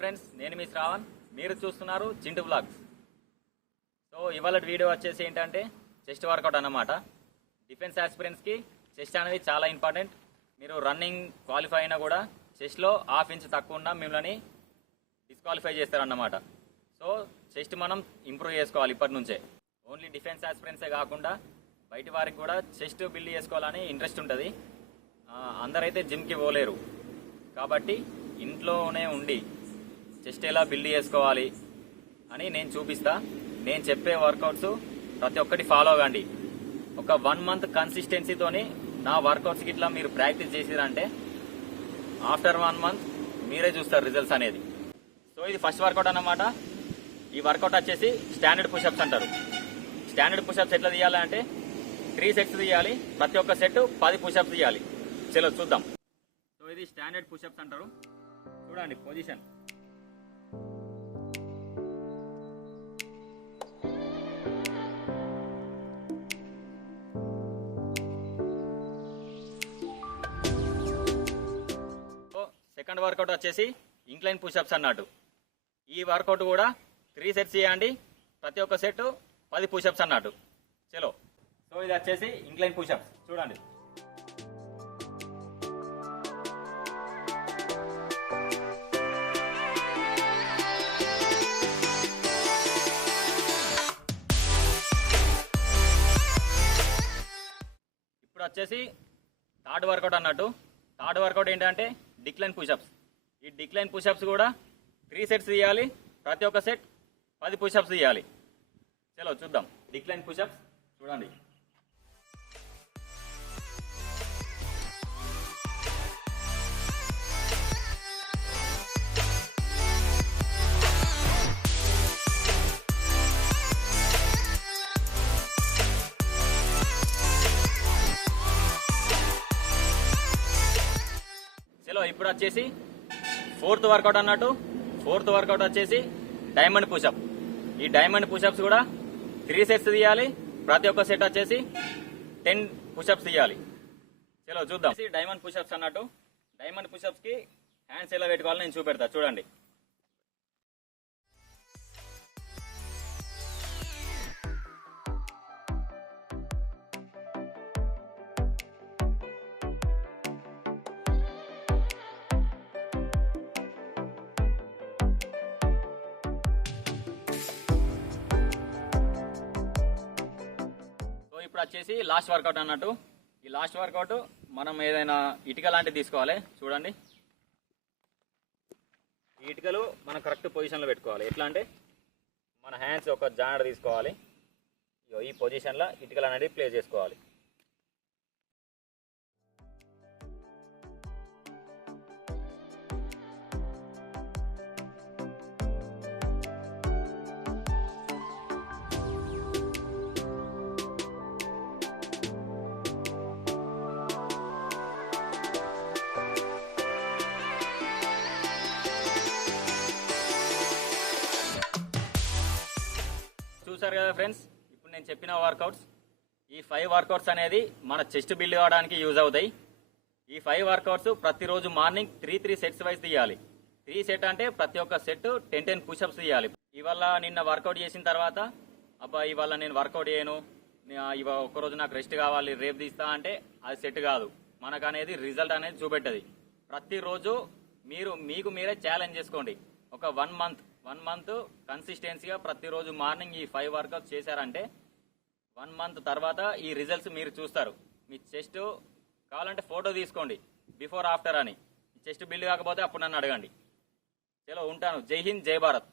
Friends, నేను మీ శ్రావణ్. మీరు చూస్తున్నారు చింటూ బ్లాగ్స్. సో ఇవాళ వీడియో వచ్చేసి ఏంటంటే చెస్ట్ వర్కౌట్ అన్నమాట. డిఫెన్స్ ఆస్పిరెంట్స్కి చెస్ట్ అనేది చాలా ఇంపార్టెంట్. మీరు రన్నింగ్ క్వాలిఫై అయినా కూడా చెస్ట్లో హాఫ్ ఇంచ్ తక్కువ ఉన్నా మిమ్మల్ని డిస్క్వాలిఫై చేస్తారన్నమాట. సో చెస్ట్ మనం ఇంప్రూవ్ చేసుకోవాలి ఇప్పటి నుంచే. ఓన్లీ డిఫెన్స్ ఆస్పిరెంట్సే కాకుండా బయట వారికి కూడా చెస్ట్ బిల్డ్ చేసుకోవాలని ఇంట్రెస్ట్ ఉంటుంది. అందరైతే జిమ్కి పోలేరు కాబట్టి ఇంట్లోనే ఉండి చెస్ట్ ఎలా బిల్డ్ చేసుకోవాలి అని నేను చూపిస్తా. నేను చెప్పే వర్కౌట్స్ ప్రతి ఒక్కటి ఫాలో అవ్వండి. ఒక 1 month కన్సిస్టెన్సీతోని నా వర్కౌట్స్కి ఇట్లా మీరు ప్రాక్టీస్ చేసిరంటే ఆఫ్టర్ 1 month మీరే చూస్తారు రిజల్ట్స్ అనేది. సో ఇది ఫస్ట్ వర్కౌట్ అన్నమాట. ఈ వర్కౌట్ వచ్చేసి స్టాండర్డ్ పుషప్స్ అంటారు. స్టాండర్డ్ పుషప్స్ ఎట్లా తీయాలంటే 3 sets తీయాలి. ప్రతి ఒక్క సెట్ 10 పుషప్స్ తీయాలి. చలో చూద్దాం. సో ఇది స్టాండర్డ్ పుషప్స్ అంటారు. చూడండి పొజిషన్. సెకండ్ వర్కౌట్ వచ్చేసి ఇంక్లైన్ పుషప్స్ అన్నట్టు. ఈ వర్కౌట్ కూడా 3 sets చేయండి. ప్రతి ఒక్క సెట్ 10 పుషప్స్ అన్నట్టు. చలో. సో ఇది వచ్చేసి ఇంక్లైన్ పుషప్స్. చూడండి. ఇప్పుడు వచ్చేసి థర్డ్ వర్కౌట్ అన్నట్టు. థర్డ్ వర్కౌట్ ఏంటంటే డిక్లైన్ పుషప్స్. ఈ డిక్లైన్ పుషప్స్ కూడా 3 sets తీయాలి. ప్రతి ఒక్క సెట్ 10 పుషప్స్ తీయాలి. చలో చూద్దాం. డిక్లైన్ పుషప్స్ చూడండి. చలో ఇప్పుడు వచ్చేసి ఫోర్త్ వర్కౌట్ అన్నట్టు. ఫోర్త్ వర్కౌట్ వచ్చేసి డైమండ్ పుషప్. ఈ డైమండ్ పుషప్స్ కూడా 3 sets తీయాలి. ప్రతి ఒక్క సెట్ వచ్చేసి 10 పుషప్స్ తీయాలి. చలో చూద్దాం. డైమండ్ పుషప్స్ అన్నట్టు. డైమండ్ పుషప్స్ కి హ్యాండ్స్ ఎలా పెట్టుకోవాలో నేను చూపెడతా. చూడండి. ఇప్పుడు వచ్చేసి లాస్ట్ వర్కౌట్ అన్నట్టు. ఈ లాస్ట్ వర్కౌట్ మనం ఏదైనా ఇటుక లాంటివి తీసుకోవాలి. చూడండి. ఈ ఇటుకలు మనం కరెక్ట్ పొజిషన్లో పెట్టుకోవాలి. ఎట్లా అంటే మన హ్యాండ్స్ ఒక జానడ తీసుకోవాలి. ఈ పొజిషన్లో ఇటుకలు అనేది ప్లేస్ చేసుకోవాలి. చూసారు కదా ఫ్రెండ్స్, ఇప్పుడు నేను చెప్పిన వర్కౌట్స్. ఈ 5 వర్కౌట్స్ అనేది మన చెస్ట్ బిల్డ్ అవ్వడానికి యూజ్ అవుతాయి. ఈ 5 వర్కౌట్స్ ప్రతిరోజు మార్నింగ్ 3 sets వైజ్ తీయాలి. 3 sets అంటే ప్రతి ఒక్క సెట్ 10 పుషప్స్ తీయాలి. ఇవాళ నిన్న వర్కౌట్ చేసిన తర్వాత అబ్బా ఇవాళ నేను వర్కౌట్ చేయను, ఇవాళ ఒక్కరోజు నాకు రెస్ట్ కావాలి, రేపు తీస్తా అంటే అది సెట్ కాదు. మనకు అనేది రిజల్ట్ అనేది చూపెట్టది. ప్రతిరోజు మీకు మీరే ఛాలెంజ్ చేసుకోండి. ఒక 1 month కన్సిస్టెన్సీగా ప్రతిరోజు మార్నింగ్ ఈ 5 వర్కౌట్స్ చేశారంటే 1 month తర్వాత ఈ రిజల్ట్స్ మీరు చూస్తారు. మీ చెస్ట్ కావాలంటే ఫోటో తీసుకోండి బిఫోర్ ఆఫ్టర్ అని. చెస్ట్ బిల్డ్ కాకపోతే అప్పుడు నన్ను అడగండి. చలో ఉంటాను. జై హింద్, జై భారత్.